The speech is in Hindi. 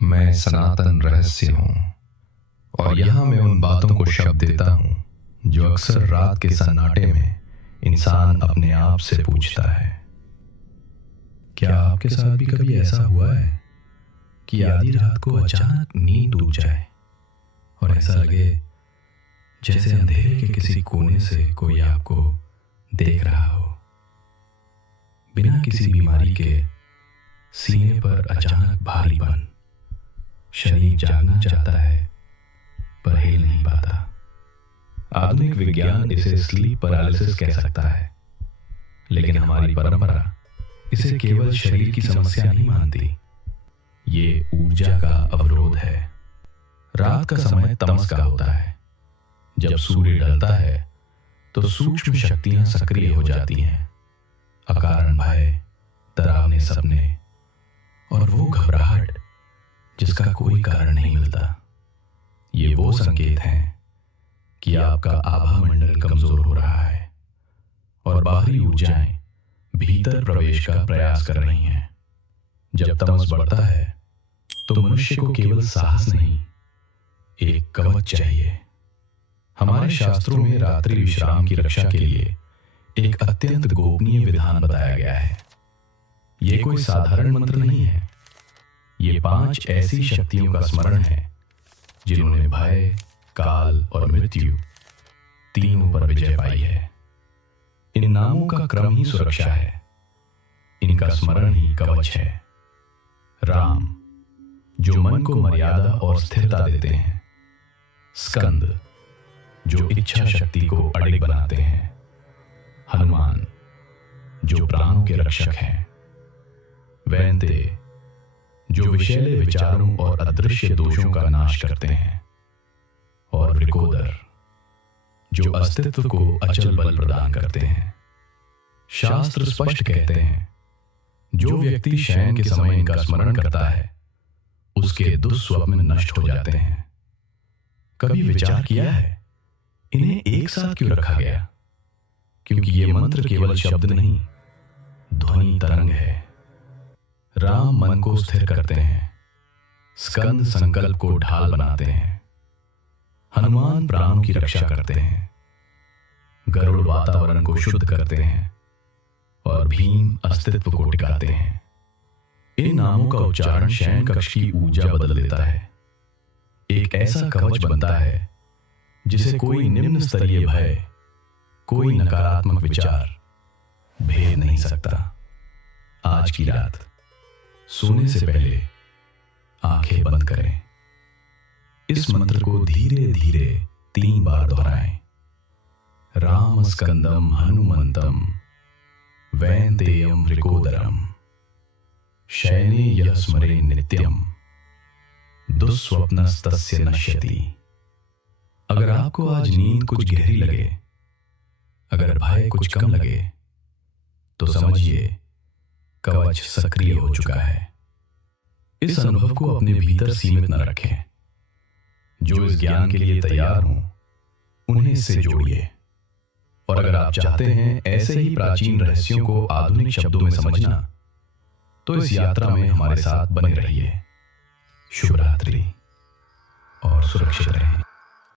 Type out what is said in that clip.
मैं सनातन रहस्य हूँ और यहाँ मैं उन बातों को शब्द देता हूँ जो अक्सर रात के सन्नाटे में इंसान अपने आप से पूछता है। क्या आपके साथ भी कभी ऐसा हुआ है कि आधी रात को अचानक नींद टूट जाए और ऐसा लगे जैसे अंधेरे के किसी कोने से कोई आपको देख रहा हो? बिना किसी बीमारी के सीने पर अचानक भारीपन, शरीर जागना चाहता है पर हिल नहीं पाता। आधुनिक विज्ञान इसे स्लीप पैरालिसिस कह सकता है, लेकिन हमारी परंपरा इसे केवल शरीर की समस्या नहीं मानती। ये ऊर्जा का अवरोध है। रात का समय तमस का होता है। जब सूर्य ढलता है तो सूक्ष्म शक्तियां सक्रिय हो जाती हैं। अकारण भय, डरावने सपने और वो घबराहट जिसका कोई कारण नहीं मिलता। ये वो संकेत हैं कि आपका आभा मंडल कमजोर हो रहा है और बाहरी ऊर्जाएं भीतर प्रवेश का प्रयास कर रही हैं। जब तमस बढ़ता है तो मनुष्य को केवल साहस नहीं, एक कवच चाहिए। हमारे शास्त्रों में रात्रि विश्राम की रक्षा के लिए एक अत्यंत गोपनीय विधान बताया गया है। यह कोई साधारण मंत्र नहीं है। ये 5 ऐसी शक्तियों का स्मरण है जिन्होंने भय, काल और मृत्यु तीनों पर विजय पाई है। इन नामों का क्रम ही सुरक्षा है। इनका स्मरण ही कवच है। राम, जो मन को मर्यादा और स्थिरता देते हैं। स्कंद, जो इच्छा शक्ति को अडिग बनाते हैं। हनुमान, जो प्राणों के रक्षक हैं। वैंते, जो विषैले विचारों और अदृश्य दोषों का नाश करते हैं। और वृकोदर, जो अस्तित्व को अचल बल प्रदान करते हैं। शास्त्र स्पष्ट कहते हैं, जो व्यक्ति शयन के समय इनका स्मरण करता है उसके दुष्स्वप्न नष्ट हो जाते हैं। कभी विचार किया है इन्हें एक साथ क्यों रखा गया? क्योंकि ये मंत्र केवल शब्द नहीं, ध्वनि तरंग है। राम मन को स्थिर करते हैं। स्कंद संकल्प को ढाल बनाते हैं। हनुमान प्राणों की रक्षा करते हैं। गरुड़ वातावरण को शुद्ध करते हैं और भीम अस्तित्व को टिकाते हैं। इन नामों का उच्चारण शयन कक्ष की ऊर्जा बदल देता है। एक ऐसा कवच बनता है जिसे कोई निम्न स्तरीय भय, कोई नकारात्मक विचार भेद नहीं सकता। आज की रात सोने से पहले आंखें बंद करें। इस मंत्र को धीरे धीरे 3 बार दोहराएं। राम स्कंदम हनुमंतम वैन्तेयम वृकोदरम शयने यः स्मरे नित्यम दुःस्वप्नस्तस्य नश्यति। अगर आपको आज नींद कुछ गहरी लगे, अगर भय कुछ कम लगे, तो समझिए कवच सक्रिय हो चुका है। इस अनुभव को अपने भीतर सीमित न रखें। जो इस ज्ञान के लिए तैयार हों, उन्हें इससे जोड़िए। और अगर आप चाहते हैं ऐसे ही प्राचीन रहस्यों को आधुनिक शब्दों में समझना, तो इस यात्रा में हमारे साथ बने रहिए। शुभ रात्रि और सुरक्षित रहें।